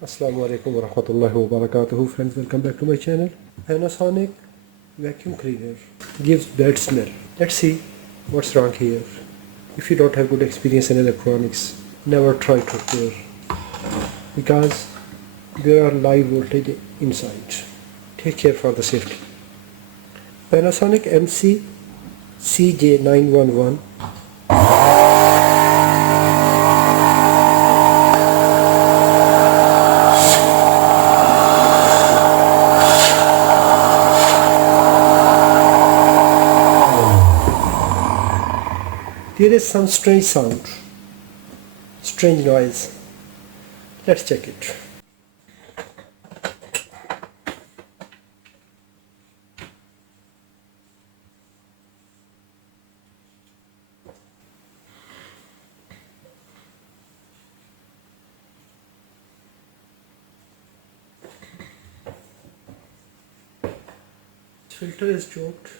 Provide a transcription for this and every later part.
Assalamu alaikum wa rahmatullahi wa barakatuhu. Friends, welcome back to my channel. Panasonic vacuum cleaner gives bad smell. Let's see what's wrong here. If you don't have good experience in electronics, never try to repair because there are live voltage inside. Take care for the safety. Panasonic MC CJ911. There is some strange sound, strange noise. Let's check it. Filter is choked.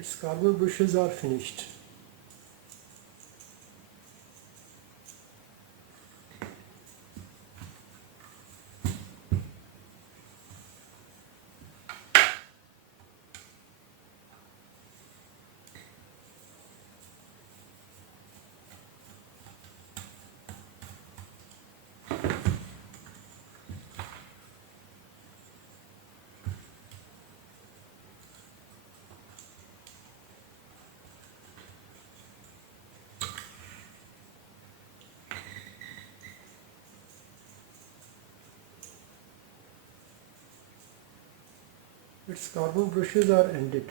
Its carbon brushes are finished. Its carbon brushes are ended.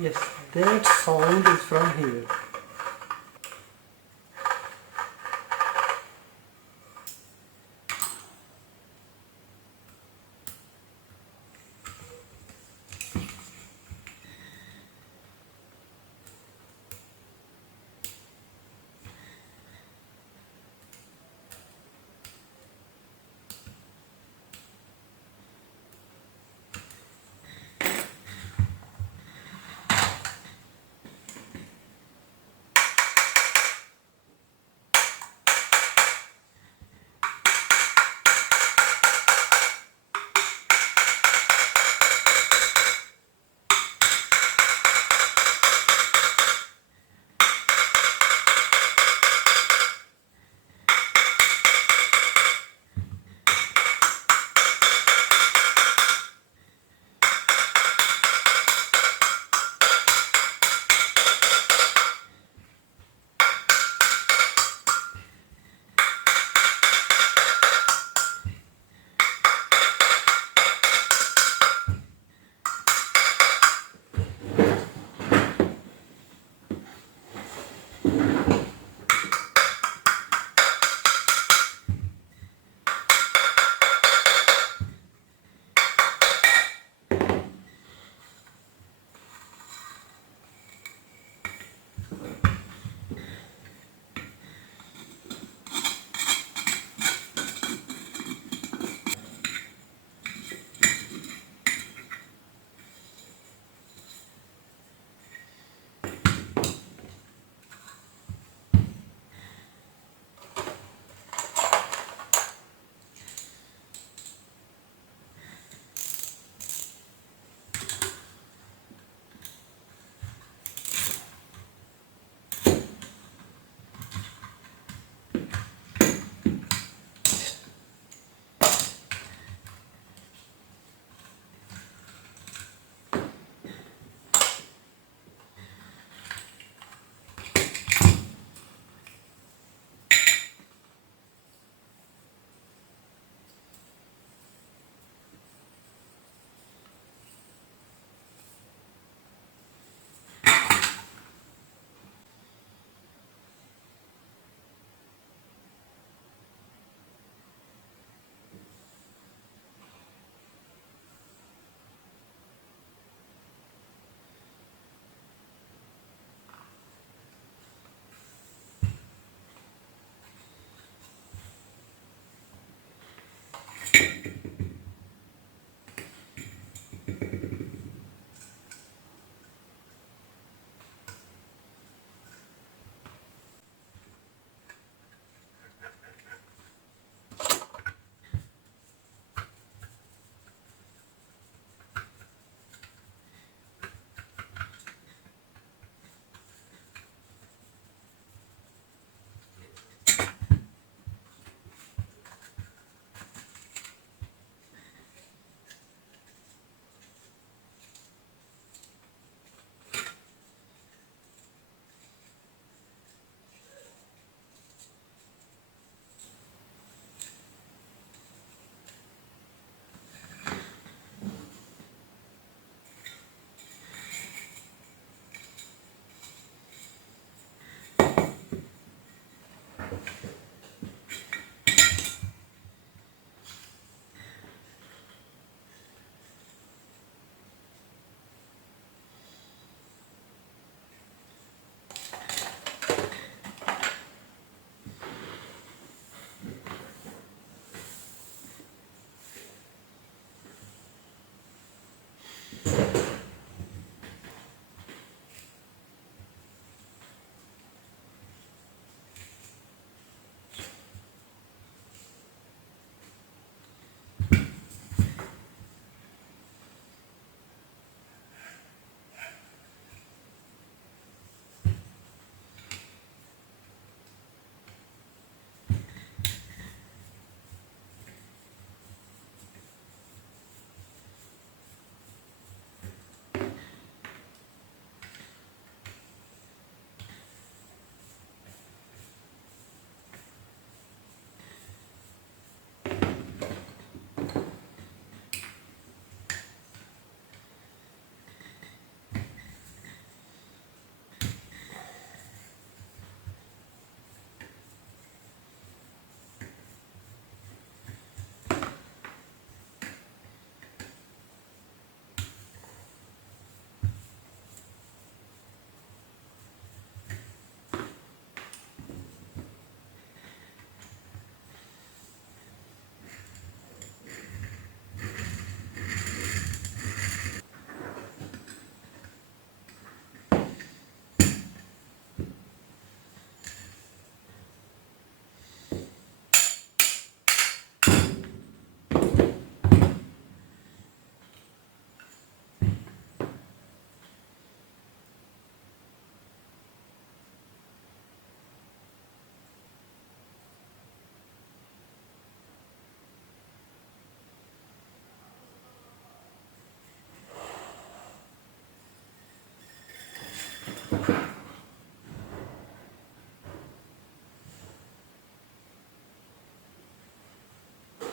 Yes, that sound is from here.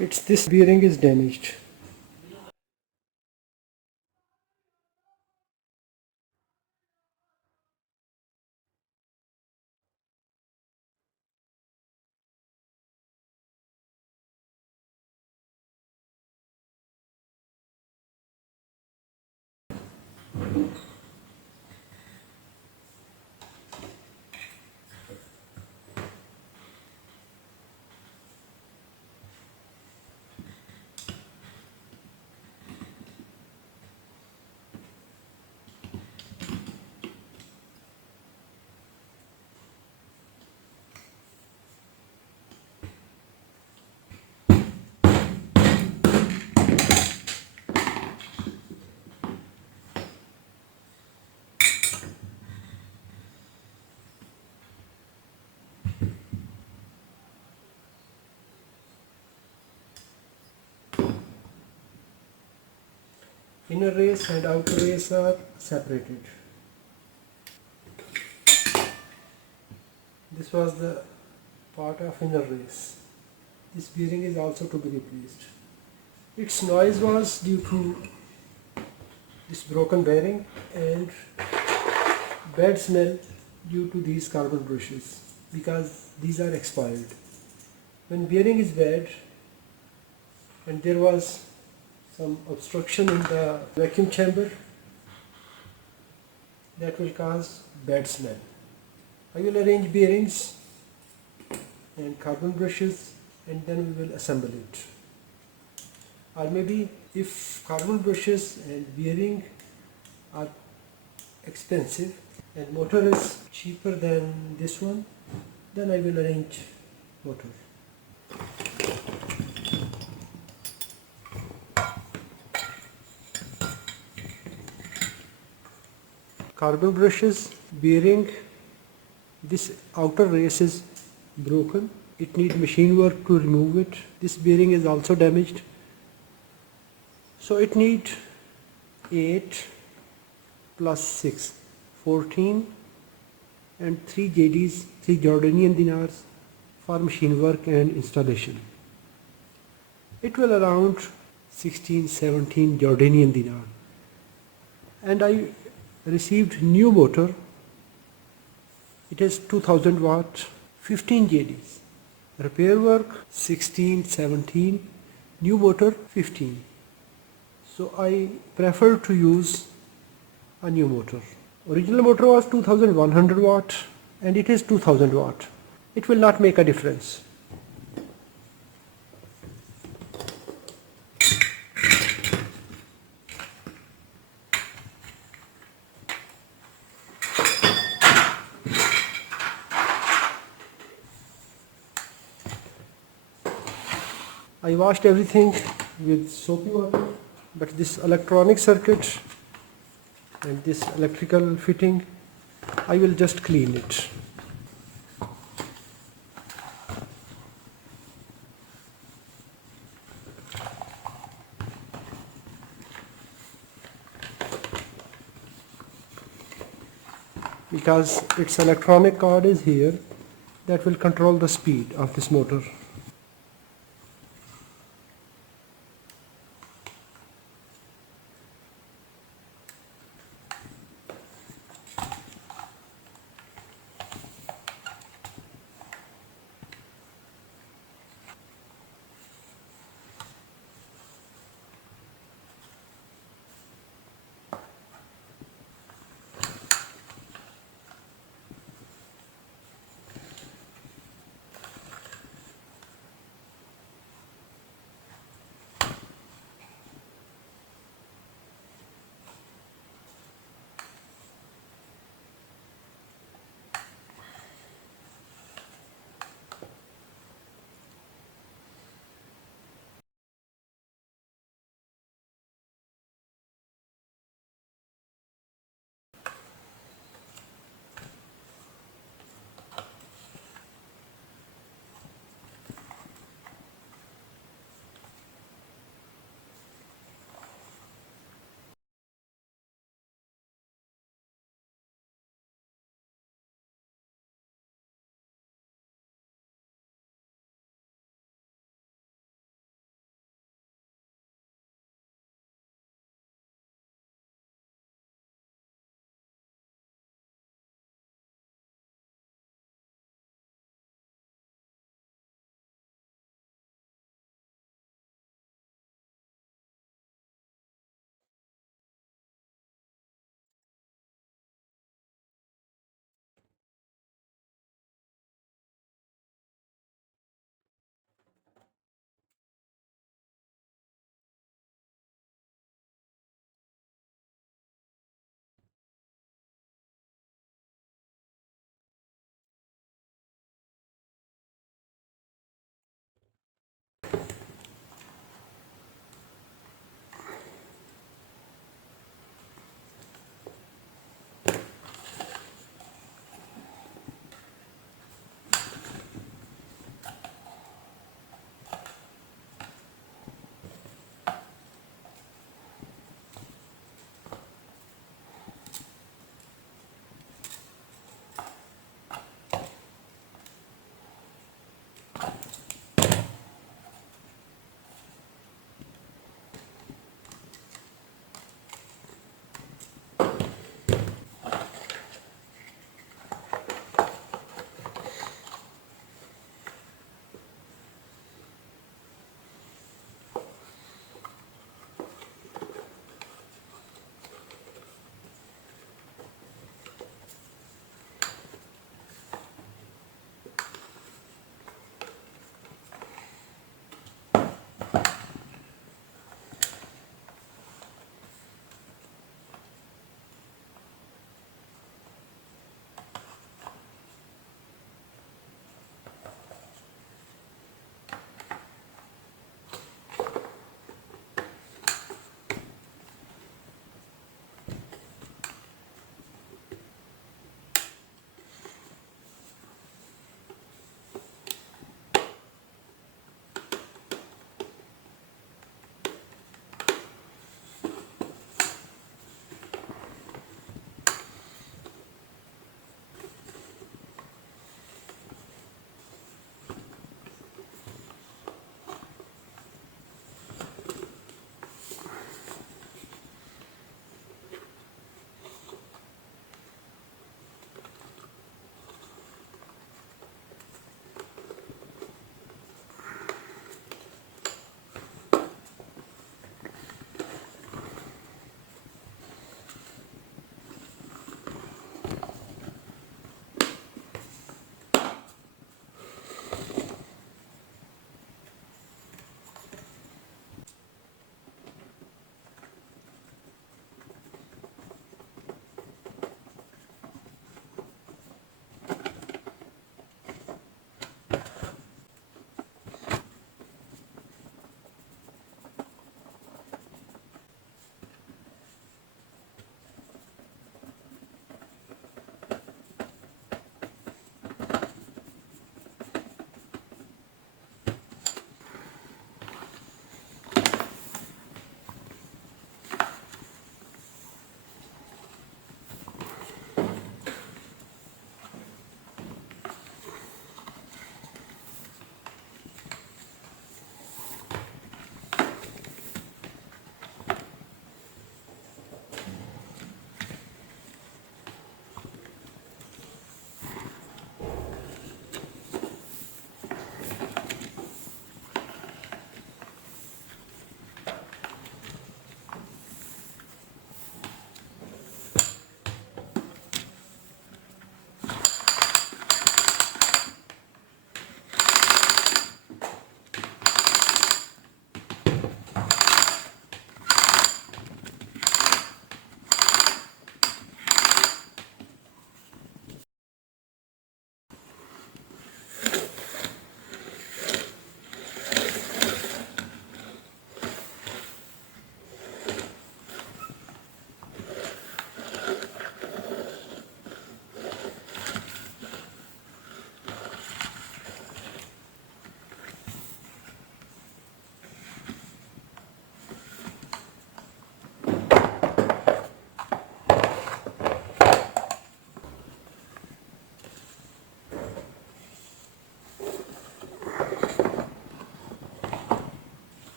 It's this bearing is damaged. Inner race and outer race are separated. This was the part of inner race. This bearing is also to be replaced. Its noise was due to this broken bearing and bad smell due to these carbon brushes because these are expired. When bearing is bad and there was some obstruction in the vacuum chamber, that will cause bad smell. I will arrange bearings and carbon brushes and then we will assemble it. Or maybe if carbon brushes and bearing are expensive and motor is cheaper than this one, then I will arrange motor. Carbon brushes, bearing, this outer race is broken. It needs machine work to remove it. This bearing is also damaged. So it needs 8 plus 6, 14 and 3 JDs, 3 Jordanian dinars for machine work and installation. It will around 16, 17 Jordanian dinar. And I received new motor. It is 2000 watt, 15 JDs. Repair work 16, 17, new motor 15. So I prefer to use a new motor. Original motor was 2100 watt and it is 2000 watt. It will not make a difference. I washed everything with soapy water, but this electronic circuit and this electrical fitting, I will just clean it. Because its electronic card is here that will control the speed of this motor.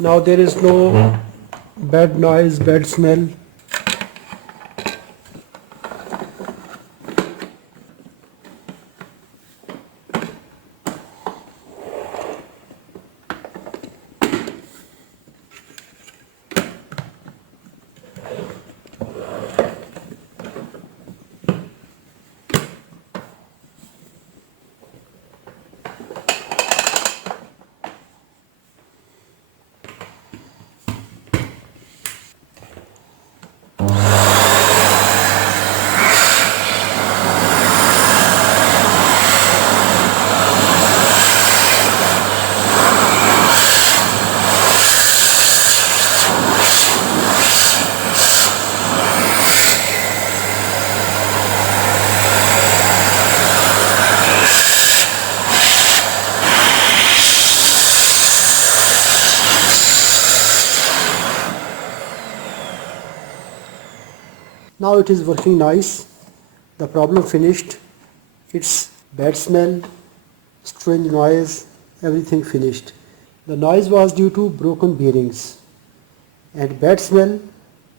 Now there is no bad noise, bad smell. Now it is working nice. The problem finished. It's bad smell, strange noise, everything finished. The noise was due to broken bearings and bad smell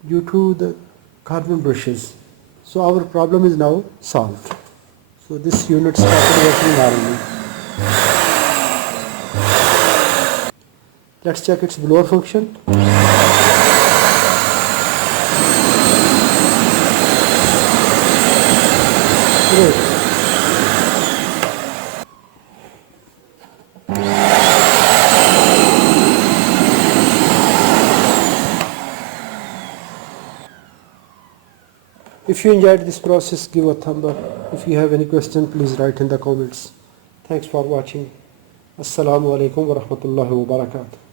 due to the carbon brushes. So our problem is now solved. So this unit started working normally. Let's check its blower function. Good. If you enjoyed this process, give a thumb up. If you have any question, please write in the comments. Thanks for watching. Assalamu alaikum wa rahmatullahi wa barakatuh.